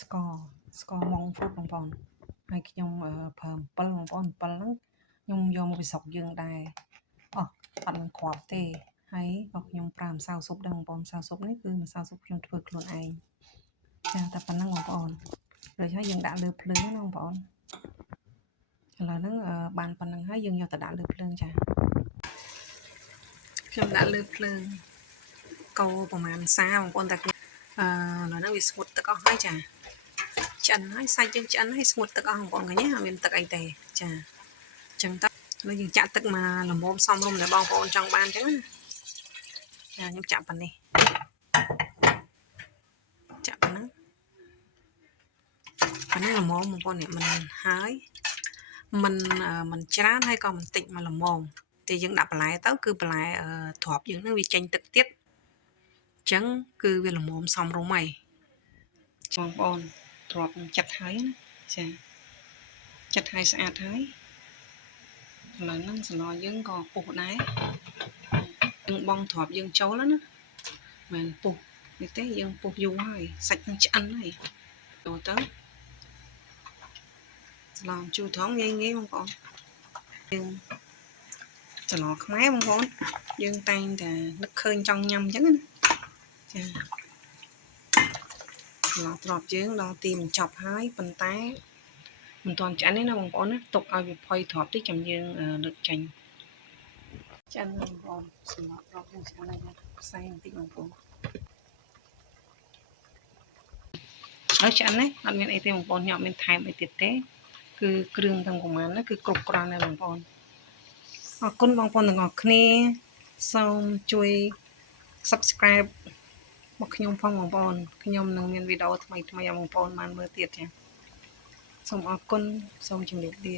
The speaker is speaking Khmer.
ស្ករម៉ុងហ្វូតបងប្អូនហើយខ្ញុំប្រើអំពិលបងប្អូនអំពិលហ្នឹងខ្ញុំយកមកពីស្រុកយើងដែរអត់នឹងគ្រាប់ទេហើយក៏ខ្ញុំប្រើម្សៅស៊ុបដែរបងប្អូនម្សៅស៊ុបនេះគឺម្សៅស៊ុបខ្ញុំធ្វើខ្លួនឯងចាតែប៉ុណ្្នឹងបងប្អូនរួចហើយយើងដាក់លើភ្លើងណាបងប្អូនឥឡូវហ្នឹងបានប៉ុណ្្នឹងហើយយើងយកទៅដាក់លើភ្លើងចាខ្ញុំដាក់លើភ្លើងកូរប្រហែលសាបងប្អូនតែឥឡូវហ្នឹងវាស្ងួតទឹកអស់ហើយចាឆ្អិនហើយសាច់យើងឆ្អិនហើយស្ងួតទឹកអស់បងប្អូនឃើញទេអត់មានទឹកអីទេចាអញ្ចឹងទៅឥឡូវយើងចាក់ទឹកមកល្មមសមរម្យដែលបងប្អូនចង់បានអញ្ចឹងណាចាខ្ញុំចាក់ប៉ុណ្នេះចាក់ប៉ុណ្ណឹងល្មមបងប្អូននេះមិនហើយមិនច្រើនហើយក៏មិនតិចមកល្មមតែយើងដាក់បន្លែទៅគឺបន្លែទ្រាប់យើងនឹងវាចេញទឹកទៀតអញ្ចឹងគឺវាល្មមសមរម្យហើយបងប្អូនទ្រាប់ចិត្តហើយណាចាចិត្តហើយស្អាតហើយឥឡូវហ្នឹងសម្លយើងក៏ពុះដែរយើងបងទ្រាប់យើងចូលណាមិនពុះនេះទេយើងពុះយូរហើយសាច់នឹងឆ្អិនហើយចូលទៅស្លអំជូរត្រង់ងាយបងប្អូនយើងស្លខ្មែរបងប្អូនយើងតែងតែនឹកឃើញចង់ញ៉ាំអញ្ចឹងណាចាស្លទ្រាប់យើងដល់ទីបញ្ចប់ហើយប៉ុន្តែមិនទាន់ឆ្អិនទេណាបងប្អូនណាទុកឲ្យវាផុយទ្រាប់តិចចាំយើងលើកចេញឆ្អិនបងប្អូនស្លទ្រាប់យើងឆ្អិនហើយផ្សេងបន្តិចបងប្អូនហើយឆ្អិនណាអត់មានអីទេបងប្អូនខ្ញុំអត់មានថែមអីទៀតទេគឺគ្រឿងទាំងប្រមាណហ្នឹងគឺគ្រប់គ្រាន់ហើយបងប្អូនអរគុណបងប្អូនទាំងអស់គ្នាសូមជួយ Subscribe មកខ្ញុំផងបងប្អូនខ្ញុំនឹងមានវីដេអូថ្មីៗឲ្យបងប្អូនបានមើលទៀតចាសូមអរគុណសូមជម្រាបលា